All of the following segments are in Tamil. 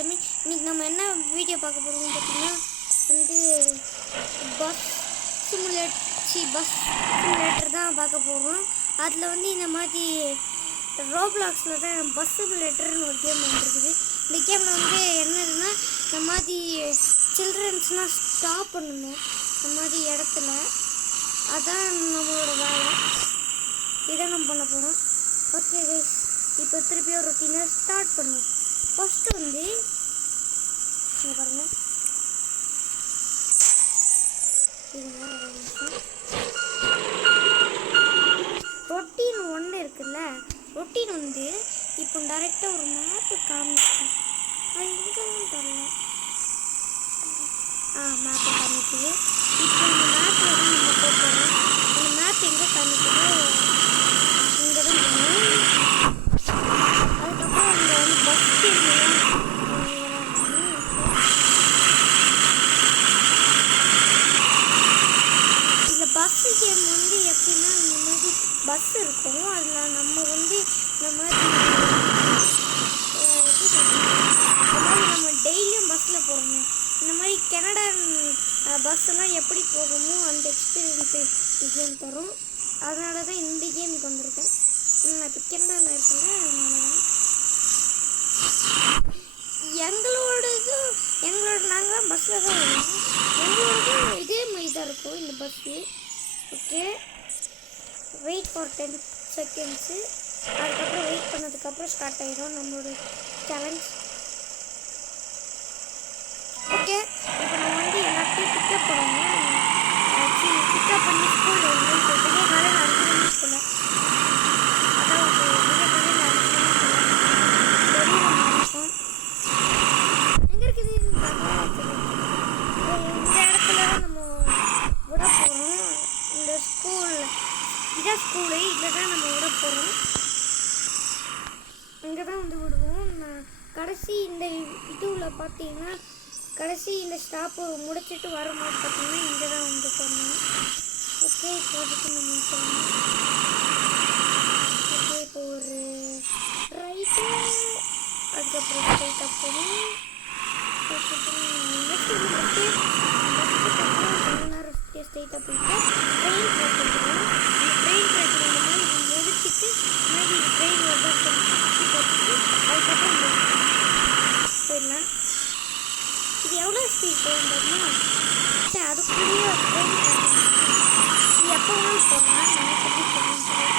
ஃபேமி. இன்னைக்கு நம்ம என்ன வீடியோ பார்க்க போகிறோம்னு பார்த்தீங்கன்னா வந்து பஸ் சிமுலேட்டர் தான் பார்க்க போகிறோம். அதில் வந்து இந்த மாதிரி ரோப்ளாக்ஸில் தான் பஸ் சிமுலேட்டர்னு ஒரு கேம் வந்துருக்குது. இந்த கேமில் வந்து என்னதுன்னா இந்த மாதிரி சில்ட்ரன்ஸ்லாம் ஸ்டாப் பண்ணணும் இந்த மாதிரி இடத்துல. அதான் நம்மளோட வேலை. இதான் நம்ம பண்ண போகிறோம். ஓகே கைஸ், இப்போ திருப்பி ஒரு ரொட்டீனை ஸ்டார்ட் பண்ணும். ஃபஸ்ட்டு வந்து இங்கே பாருங்கள், ரொட்டீன் 1 இருக்குல்ல. ரொட்டீன் வந்து இப்போ டைரெக்டாக ஒரு மேப்பு காமிக்கும். அது எங்கேன்னு தெரியல. மேப்பை காமிக்குது. இப்போ இந்த மேப்பில் தான் நம்ம போகிறோம். இந்த மேப் எங்கே காமிக்குதோ இங்கே தான் போகணும். அதுக்கப்புறம் அங்கே வந்து பஸ் இதில் பஸ் கேம் வந்து எப்படின்னா இந்த மாதிரி பஸ் இருக்கும். அதில் நம்ம வந்து இந்த மாதிரி நம்ம டெய்லியும் பஸ்ஸில் போகிறோமே. இந்த மாதிரி கனடா பஸ்ஸெல்லாம் எப்படி போகுமோ அந்த எக்ஸ்பீரியன்ஸு கேம் தரும். அதனால தான் இந்த கேமுக்கு வந்திருக்கேன். இப்போ கனடாவில் இருக்கல, அதனால தான் எங்களோட நாங்கள் பஸ்ஸில் தான் வருவோம். எங்களோடதும் இதே மாதிரி தான் இருக்கும் இந்த bus. Okay, wait for 10 seconds. அதுக்கப்புறம் வெயிட் பண்ணதுக்கப்புறம் ஸ்டார்ட் ஆகிடும் நம்மளோட சேலஞ்ச். ஓகே, இப்போ நம்ம வந்து எல்லாத்தையும் பிக்கப் பண்ணணும். பிக்கப் பண்ணி ஸ்கூலில் வந்து விடிய காலையில் 5 மணிக்கு போல, அதாவது விடிய காலையில் 5 மணிக்கு போல வெளியில் நினைப்போம். எங்கே இருக்குது இந்த இடத்துல தான் நம்ம விட போகிறோம். இந்த ஸ்கூல் இதான் ஸ்கூலு, இதில் தான் நம்ம விட போகிறோம். இங்கே தான் வந்து விடுவோம். கடைசி இந்த இதுவில் பார்த்தீங்கன்னா கடைசி இந்த ஸ்டாப்பு முடிச்சுட்டு வரும்போது பார்த்தீங்கன்னா இங்கே தான் வந்து போகணும். ஓகே, இப்போதைக்கு நம்ம போகணும். ஓகே, இப்போ ஒரு ரைட்டு, அதுக்கப்புறம் ஸ்ட்ரைட்டாக போகணும். நெக்ஸ்ட் வந்து கொஞ்ச நேரம் ஸ்ட்ரைட்டாக போயிட்டு ட்ரெயின் ட்ராக் பண்ணுவோம். அந்த ட்ரெயின் ட்ராக் இந்த மாதிரி முடிச்சுட்டு மாதிரி ட்ரெயின் வந்து சுற்றி பார்த்துட்டு அதுக்கப்புறம் போயிடலாம். இது எவ்வளோ ஸ்பீட் போகும் தெரியுமா? சரி, அதுக்குள்ளேயே ட்ரெயின் இது எப்போ வேணாலும் போகலாம். நமக்கு எப்படி போகணும் தெரியும்.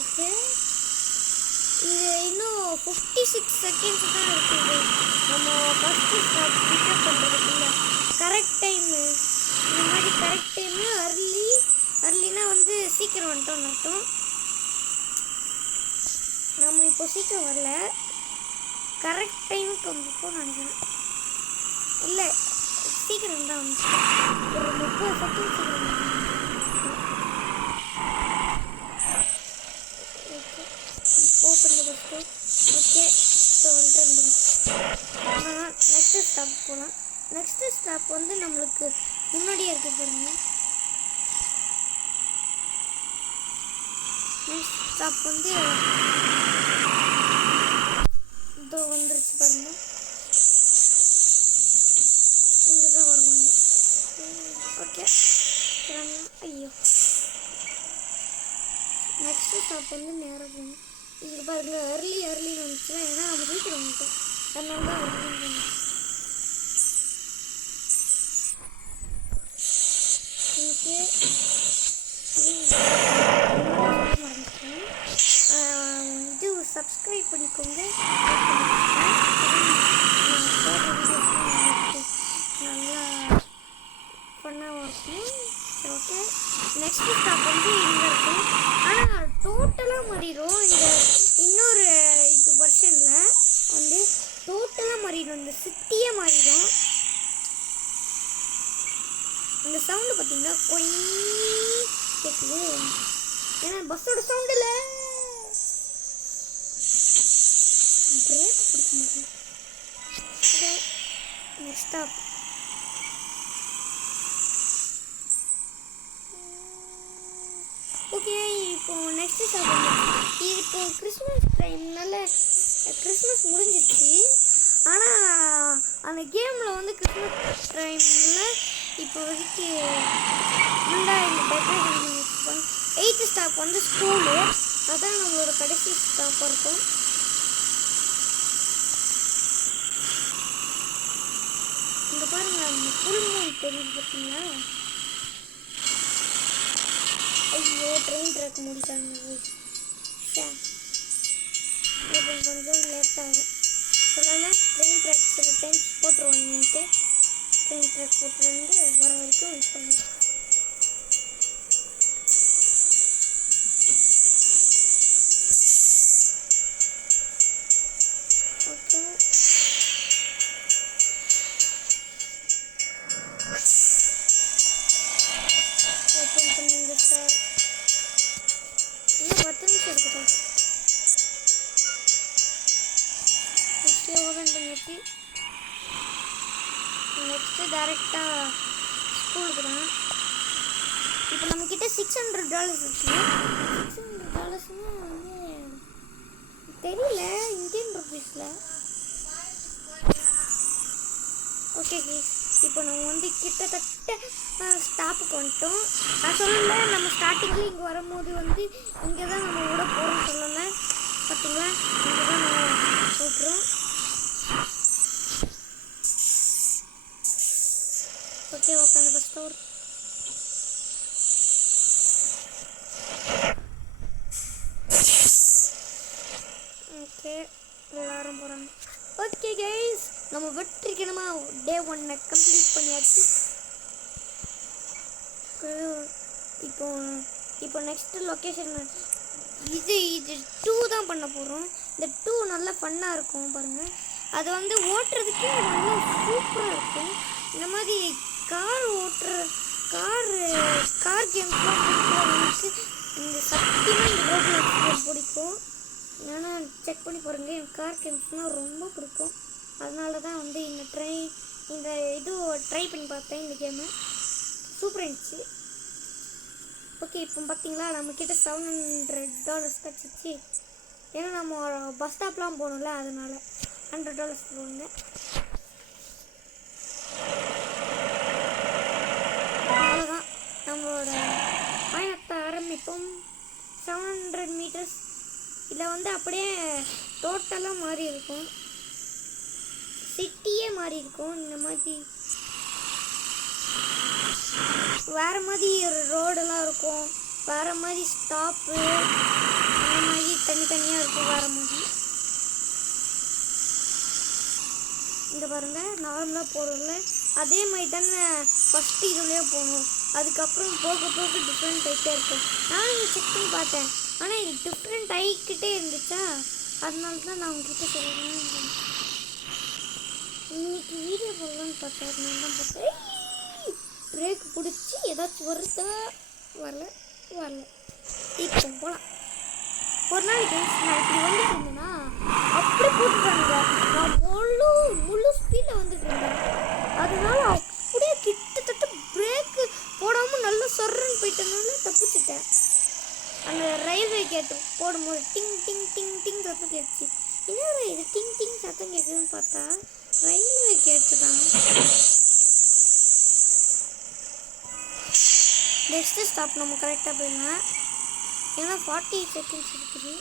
ஓகே, இது இன்னும் 56 செகண்ட்ஸ் தான் இருக்குது நம்ம ஃபஸ்ட்டு ஸ்டாப் பிக்கப் பண்ணுறதுக்குள்ள. கரெக்ட் டைமு இந்த மாதிரி கரெக்ட் டைமு அர்லினா வந்து சீக்கிரம் வந்துட்டோம்னு அர்த்தம். நம்ம இப்போ சீக்கிரம் வரல, கரெக்ட் டைமுக்கு வந்துப்போம் நினைக்கிறேன். இல்லை, சீக்கிரம் தான் வந்து ஒரு 30 செகண்ட் சீக்கிரம். Okay, open first. ஓகே, இப்போ வந்துட்டு நெக்ஸ்ட்டு ஸ்டாப் போகலாம். நெக்ஸ்ட்டு ஸ்டாப் வந்து நம்மளுக்கு முன்னாடியே இருக்குது பாருங்க. நெக்ஸ்ட் ஸ்டாப் வந்து இதோ வந்துருச்சு பாருங்க. இங்கே தான் வருவாங்க. ஓகே, ஐயோ, நெக்ஸ்ட்டு ஸ்டாப் வந்து நேராக போகணும். இங்கே பாருங்க, அர்லின்னு வந்துச்சுன்னா ஏன்னா நம்ம சீக்கிரம் வந்துட்டோம், அதனால தான் அர்லின்னு போகணும். ஓகே, இது சப்ஸ்கிரைப் பண்ணிக்கோங்க. நல்லா ஃபன்னாக இருக்கும். ஓகே, நெக்ஸ்ட் ஸ்டாப் வந்து இங்கே இருக்கும். ஆனால் டோட்டலாக மாறிடும். இந்த இன்னொரு இது வருஷனில் வந்து டோட்டலாக மாறிடும். இந்த சிட்டியே மாறிடும். அந்த சவுண்டு பார்த்தீங்கன்னா கொஞ்சம் கேட்குது, ஏன்னா பஸ்ஸோட சவுண்டு இல்லை. பிரேக் பிடிக்க முடியும். Next stop. ஓகே, இப்போ நெக்ஸ்ட் ஸ்டாப் வந்து இப்போ கிறிஸ்மஸ் டைம்னால கிறிஸ்மஸ் முடிஞ்சிச்சு. ஆனால் அந்த கேமில் வந்து கிறிஸ்மஸ் டைமில் இப்போதைக்கு ஃபுல்லாக இந்த டெக்கரேஷன் பண்ணி வச்சுருப்பாங்க. 8th ஸ்டாப் வந்து ஸ்கூலு, அதான் நம்மளோட கடைசி ஸ்டாப்பாக இருக்கும். இங்கே பாருங்கள், அந்த ஃபுல் மூன் தெரியுது பார்த்தீங்களா? ஐயோ, ட்ரெயின் ட்ராக் மூடிட்டாங்க. கொஞ்சம் லேட் ஆகும். அதனால் ட்ரெயின் ட்ராக் சில டைம்ஸ் போட்டுருவாங்கன்ட்டு ட்ரெயின் ட்ராக் போட்டுருந்து வர வரைக்கும் வெயிட் பண்ணுவோம். ஓகே, ஓப்பன் பண்ணுங்க சார். இன்னும் 10 நிமிஷம் இருக்குதா? ஓகே, ஓப்பன் பண்ணியாச்சு. நெக்ஸ்ட்டு டேரெக்டாக ஸ்கூலுக்கு தான். இப்போ நம்மக்கிட்ட $600 இருக்குல்ல. $600 வந்து தெரியல இந்தியன் ருபீஸில். ஓகே கைஸ், இப்போ நம்ம வந்து கிட்டத்தட்ட ஸ்டாப்புக்கு வந்துட்டோம். நான் சொல்லலை, நம்ம ஸ்டார்டிங்கில் இங்கே வரும்போது வந்து இங்கே தான் நம்ம விட போகிறோம்னு சொல்லலை. பார்த்தீங்களா, இங்கே தான் நம்ம போட்டுறோம். ஓகே, உட்காந்து ஃபஸ்ட் ஒரு ஓகே எல்லாரும் போகிறாங்க. ஓகே கைஸ், நம்ம வெற்றிக்கணுமா டே 1 கம்ப்ளீட் பண்ணியாச்சு. இப்போ நெக்ஸ்ட் லொக்கேஷன் இது 2 தான் பண்ண போகிறோம். இந்த 2 நல்லா ஃபன்னாக இருக்கும் பாருங்கள். அது வந்து ஓட்டுறதுக்கு நல்லா சூப்பராக இருக்கும். இந்த மாதிரி கார் கேம்ஸ்லாம் பிடிக்கிறவங்களுக்கு இந்த சத்தியமாக இந்த ரோப்ளாக்ஸ் பிடிக்கும். ஏன்னா செக் பண்ணி பாருங்கள், எனக்கு கார் கேம்ஸ்னால் ரொம்ப பிடிக்கும். அதனால தான் வந்து இந்த இது ட்ரை பண்ணி பார்த்தேன். இந்த கேமு சூப்பராக இருந்துச்சு. ஓகே, இப்போ பார்த்தீங்களா நம்மக்கிட்ட $700 கிடச்சிச்சு. ஏன்னா நம்ம பஸ் ஸ்டாப்லாம் போகணும்ல, அதனால $100 போடுங்க. அவ்வளோதான், நம்மளோட பயணத்தை ஆரம்பிப்போம். 700 மீட்டர்ஸ் இதில் வந்து அப்படியே டோட்டலாக மாறி இருக்கும், சிட்டியே மாறி இருக்கும். இந்த மாதிரி வேறு மாதிரி ரோடெல்லாம் இருக்கும், வேறு மாதிரி ஸ்டாப்பு, அந்த மாதிரி தனித்தனியாக இருக்கும் வேறு மாதிரி. இங்கே பாருங்கள், நார்மலாக போகிறோம்ல அதே மாதிரி தானே ஃபஸ்ட்டு இதுலேயே போகணும். அதுக்கப்புறம் போக போக டிஃப்ரெண்ட் ஆகிட்டே இருக்கும். நானும் இங்கே செக் பண்ணி பார்த்தேன், ஆனால் இது டிஃப்ரெண்ட் ஆகிக்கிட்டே இருந்துச்சா, அதனால தான் நான் உங்ககிட்ட சொல்லுவேன். இன்னைக்கு வீடியோ போடலான்னு பார்த்தேன், நான் தான் பார்த்தேன். பிரேக் பிடிச்சி ஏதாச்சும் வருதா? வரல. இப்போ போகலாம். ஒரு நாளைக்கு நான் இப்படி வந்துட்டு இருந்தேன்னா அப்படி போட்டுட்டாங்க. நான் முழு ஸ்பீடில் வந்துட்டு இருந்தேன். அதனால அப்படியே கிட்டத்தட்ட பிரேக்கு போடாமல் நல்லா சொர்றன்னு போயிட்டனால தப்பிச்சிட்டேன். அந்த ரயில்வே கேட்டு போடும்போது டிங் டிங் டிங் டிங் சத்தம் கேட்டுச்சு. என்னடா இது டிங் டிங் சத்தம் கேட்குதுன்னு பார்த்தா ரயில்வே கேட்டு தான். நெக்ஸ்ட் ஸ்டாப் நம்ம கரெக்டாக போயிடலாம், ஏன்னா 40 செகண்ட்ஸ் இருக்குது.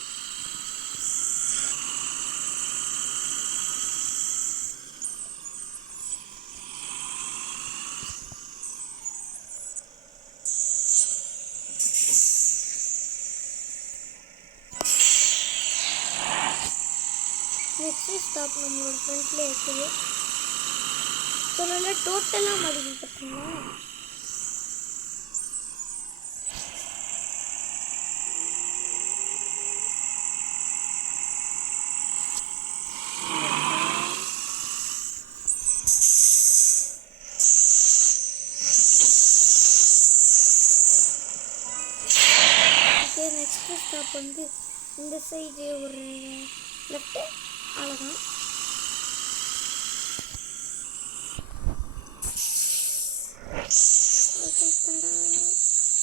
நெக்ஸ்ட் ஸ்டாப் நம்மளோட ஃப்ரண்ட்லேயே இருக்குது. சொல்லல டோட்டலாக மாறி பார்த்தீங்களா? ஓகே, நெக்ஸ்ட் ஸ்டாப் வந்து இந்த சைடு ஒரு லெஃப்ட்டு, அவ்வளோதான்.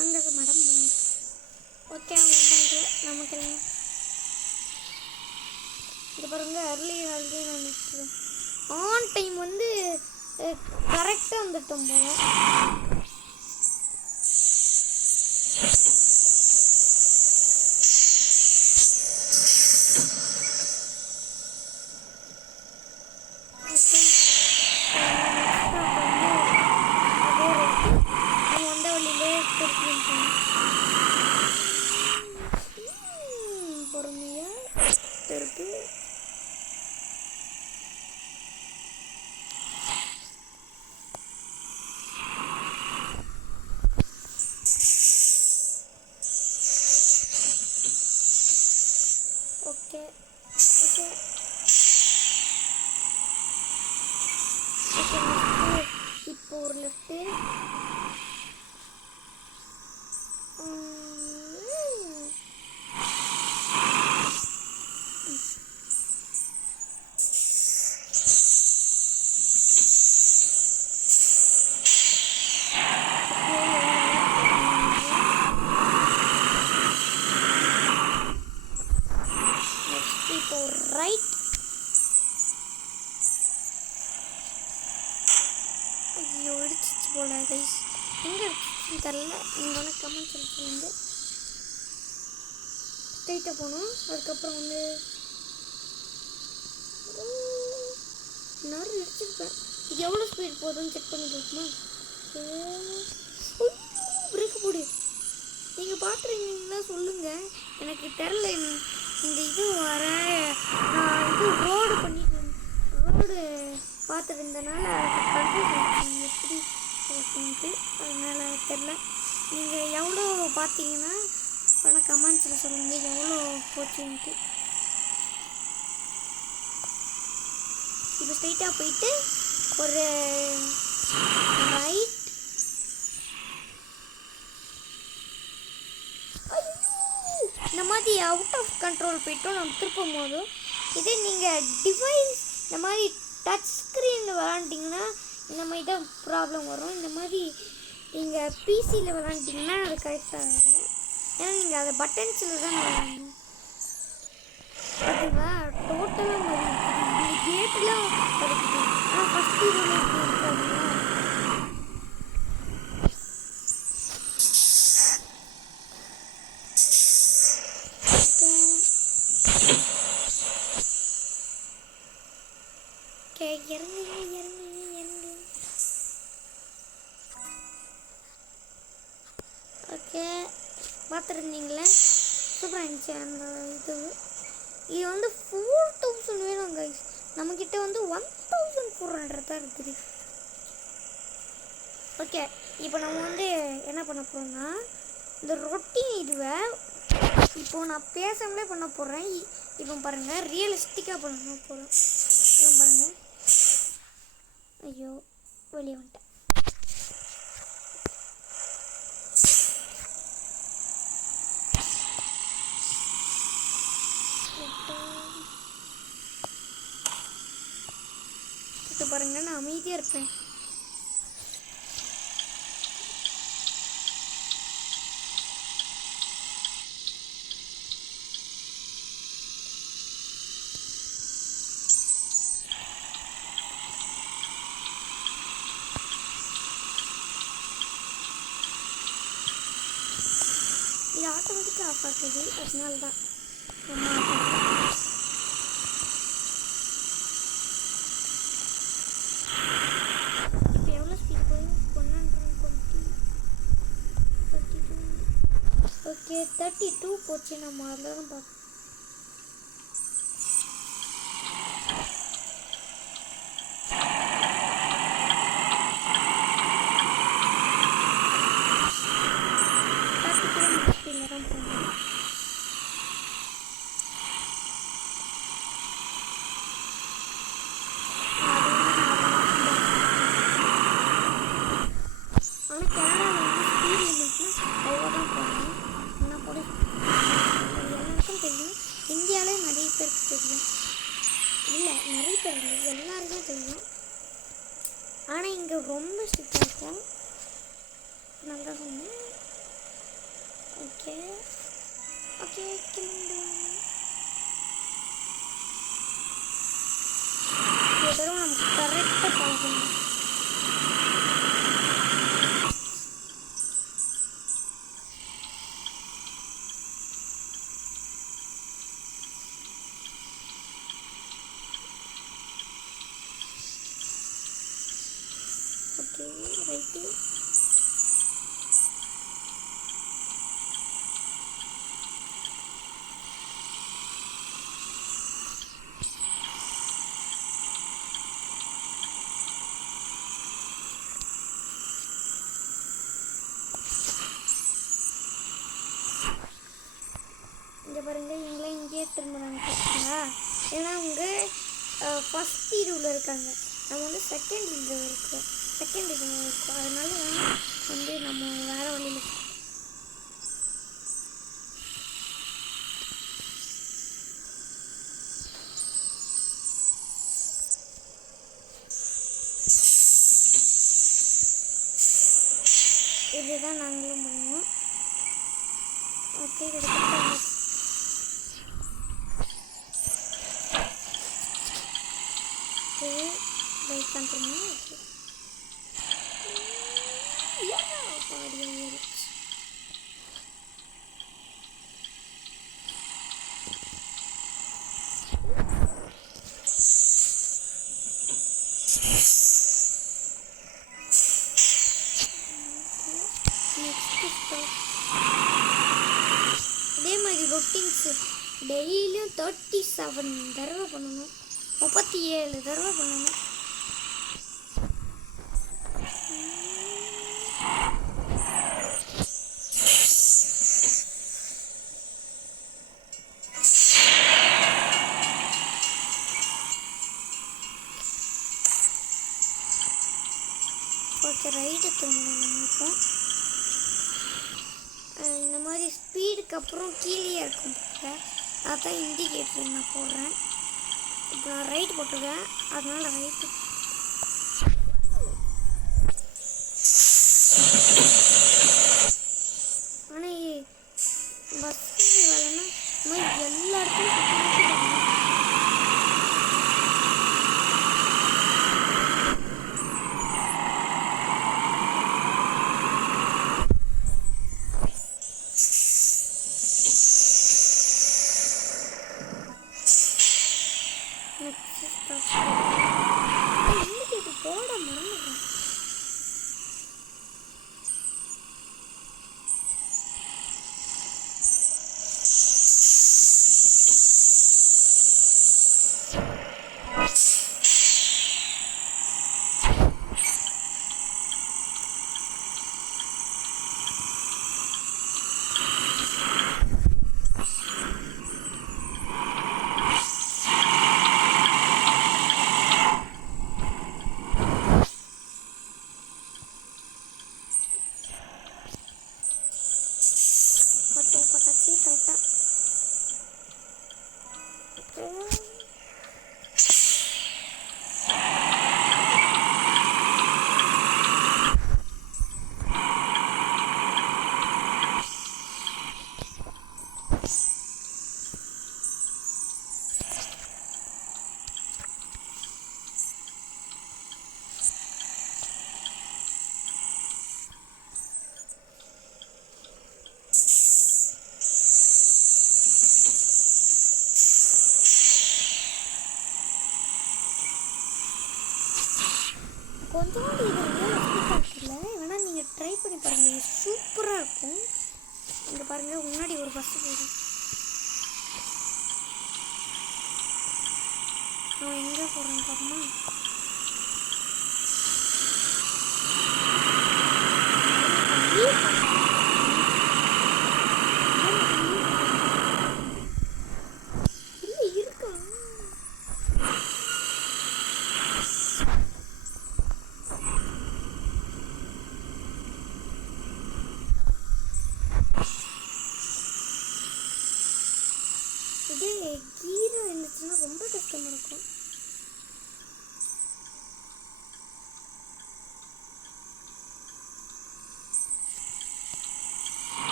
அங்கே மேடம் ஓகே அவங்க நமக்கு இது பாருங்க அர்லி வந்துட்டு ஆன் டைம் வந்து கரெக்டாக வந்துட்டோம் போல. பொறுமையா இருக்கு. ஓகே ஓகே இப்போ ஒரு லெஃப்ட்டு. இப்போ ரைட். ஐயோ இடிச்சிச்சு போல கைஸ். எங்கே இடிச்சிச்சுன்னு தெரில. நீங்கள் வந்து கமெண்ட் சொல்லிட்டு ஸ்ட்ரைட்டாக போகணும். அதுக்கப்புறம் வந்து நிறைய இடிச்சிருப்பேன். இது எவ்வளோ ஸ்பீட் போகுதுன்னு செக் பண்ணி பார்க்கணும். பிரேக் போடு. நீங்கள் பார்த்துருந்தீங்கன்னா சொல்லுங்கள், எனக்கு தெரில. இந்த இது வர நான் இது ரோடு பார்த்துட்டு இருந்தனால கன்ஃபியூஸ் எப்படி போட்டு, அதனால் தெரில. நீங்கள் எவ்வளோ பார்த்தீங்கன்னா ஆனால் கமெண்ட்ஸில் சொல்லுங்கள் எவ்வளோ போச்சுன்ட்டு. இப்போ ஸ்ட்ரைட்டாக போயிட்டு ஒரு ரைட். இந்த மாதிரி அவுட் ஆஃப் கண்ட்ரோல் போய்ட்டோம் நம்ம திருப்பும் போது. இதே நீங்கள் டிவைஸ் இந்த மாதிரி டச் ஸ்க்ரீனில் விளாண்டிங்கன்னா இந்த மாதிரி தான் ப்ராப்ளம் வரும். இந்த மாதிரி நீங்கள் பிசியில் விளாண்டிங்கன்னா அது கரெக்டாக இருக்கும். ஏன்னா நீங்கள் அதை பட்டன்ஸில் தான் விளாடணும். அதுவா டோட்டலாக மாதிரி இந்த கேட்லாம் கிடைக்குது. ஆனால் ஃபஸ்ட்டு இதில் இருக்காதுங்க. ஓகே இறங்கு. ஓகே பார்த்துருந்தீங்களே, சூப்பராக இருந்துச்சு அந்த இது வந்து 4000 வேணும் கைஸ். நம்மக்கிட்ட வந்து 1400 தான் இருக்குது. ஓகே இப்போ நம்ம வந்து என்ன பண்ண போகிறோம்னா, இந்த ரொட்டீன் இதுவை இப்போ நான் பேசாமலே பண்ண போகிறேன். இப்போ பாருங்கள் ரியலிஸ்டிக்காக பண்ண போகிறேன். இப்போ பாருங்கள். ஐயோ வெளியே வந்துட்டேன். இப்போ பாருங்க நான் அமைதியாக இருப்பேன். இது ஆட்டோமேட்டிக்காக ஆஃப் ஆகுது, அதனால தான் இப்போ எவ்வளோ ஸ்பீட் போய் 120 32. ஓகே 32 போச்சு. நம்ம அதில் தான் பார்ப்போம். இந்தியாவிலே நிறைய பேருக்கு தெரியும். இல்லை நிறைய பேர் இல்லை, எல்லாருக்குமே தெரியும். ஆனால் இங்கே ரொம்ப ஸ்ட்ரிக்டாக இருக்கும். நல்லா சொன்னேன். ஓகே ஓகே கிளம்பு. கேம். Okay right. இங்கே பாருங்கள், இவங்களாம் இங்கேயே திரும்புகிறாங்க பார்த்தீங்களா? ஏன்னா அவங்க ஃபஸ்ட் இதுவில் இருக்காங்க, நம்ம வந்து செகண்ட் இது இருக்கோம், செகண்ட் இது இருக்கோம். அதனால வந்து நம்ம வேறு வழியில் இதுதான் நாங்களும் பண்ணுவோம். ஓகே கிட்டத்தட்ட பைக் பண்ணுறோம். பாடி ஏறிச்சு. இதே மாதிரி ரொட்டீன்ஸு டெய்லியும் 37 தடவை பண்ணணும், 37 தடவை பண்ணணும். ஓகே ரைட்டு திரும்பணும் நம்ம இப்போ. இந்த மாதிரி ஸ்பீடுக்கு அப்புறம் கீழே இருக்கும் போல, அதான் இண்டிகேட்டர் நான் போடுறேன். இப்போ நான் ரைட் போட்டிருக்கேன், அதனால் ரைட்டு. ஆனால் பஸ்ஸு வேலைன்னா இந்த மாதிரி எல்லா இடத்துலையும் இண்டிகேட்டர் போட மறந்துடுறேன். போட்டாச்சு கரெக்டாக. கொஞ்சோண்டு இது இல்லை, வேணால் நீங்கள் ட்ரை பண்ணி பாருங்கள், இது சூப்பராக இருக்கும். இங்கே பாருங்கள், முன்னாடி ஒரு பஸ்ஸு போயிடும். நான் எங்கே போகிறேன்னு பாருமா. இல்லை இருக்கா? இதே கீரை இருந்துச்சுன்னா ரொம்ப கஷ்டமாக இருக்கும்.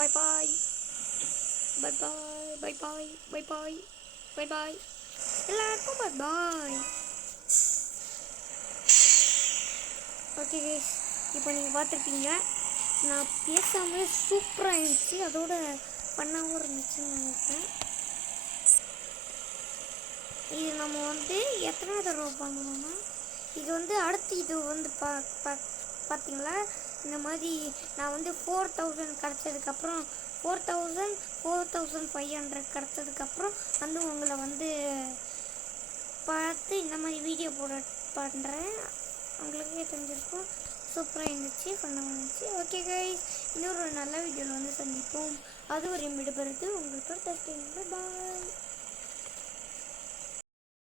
Bye bye bye bye bye bye bye bye bye bye எல்லாருக்கும் பை பாய். ஓகே கைஸ், இப்போ நீங்கள் பார்த்துருப்பீங்க நான் பேசாமலே சூப்பராக இருந்துச்சு, அதோட பண்ணாகவும் இருந்துச்சுன்னு நினைக்கிறேன். இது நம்ம வந்து எத்தனை தடவை பண்ணணும்னா இது வந்து அடுத்து இது வந்து பார்த்தீங்களா இந்த மாதிரி நான் வந்து 4000 கிடச்சதுக்கப்புறம் 4500 கிடச்சதுக்கப்புறம் வந்து உங்களை வந்து பார்த்து இந்த மாதிரி வீடியோ பண்ணுறேன். உங்களுக்கே தெரிஞ்சிருக்கும். சூப்பராக இருந்துச்சு, ஃபன்னாக இருந்துச்சு. ஓகே கைஸ், இன்னொரு நல்ல வீடியோவில் வந்து சந்திப்போம். அது ஒரு விடுபடுறது உங்களுக்கு. பாய்.